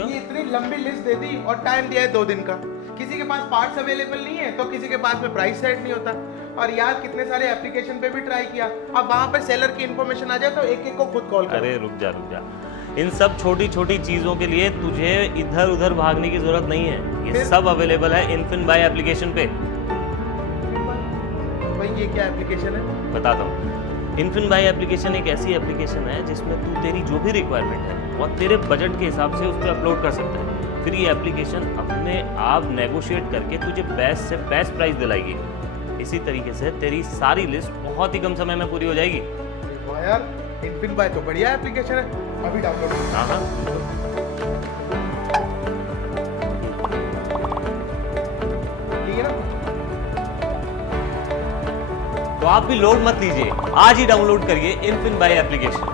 ये इतनी लंबी लिस्ट दे दी और टाइम दिया है 2 दिन का। किसी के पास पार्ट्स अवेलेबल नहीं है तो किसी के पास में प्राइस सेट नहीं होता। और यार कितने सारे एप्लीकेशन पे भी ट्राई किया, अब वहां पे सेलर की इन्फॉर्मेशन आ जाए तो एक एक को खुद कॉल करो। अरे रुक जा, इन सब छोटी छोटी चीजों के लिए तुझे इधर उधर भागने की जरूरत नहीं है। ये सब अवेलेबल है infinbuy एप्लीकेशन पे। भाई ये क्या एप्लीकेशन है? बताता हूँ। infinbuy एप्लीकेशन एक ऐसी एप्लीकेशन है जिसमें तू तेरी जो भी रिक्वायरमेंट है और तेरे बजट के हिसाब से उस पर अपलोड कर सकता है। फिर ये एप्लीकेशन अपने आप नेगोशिएट करके तुझे बेस्ट से बेस्ट प्राइस दिलाएगी। इसी तरीके से तेरी सारी लिस्ट बहुत ही कम समय में पूरी हो जाएगी। वाह यार, infinbuy तो बढ़िया एप्लीकेशन है, अभी डाउनलोड करो। हाँ हाँ, ठीक है ना? तो आप भी लोड मत लीजिए, आज ही डाउनलोड करिए infinbuy एप्लीकेशन।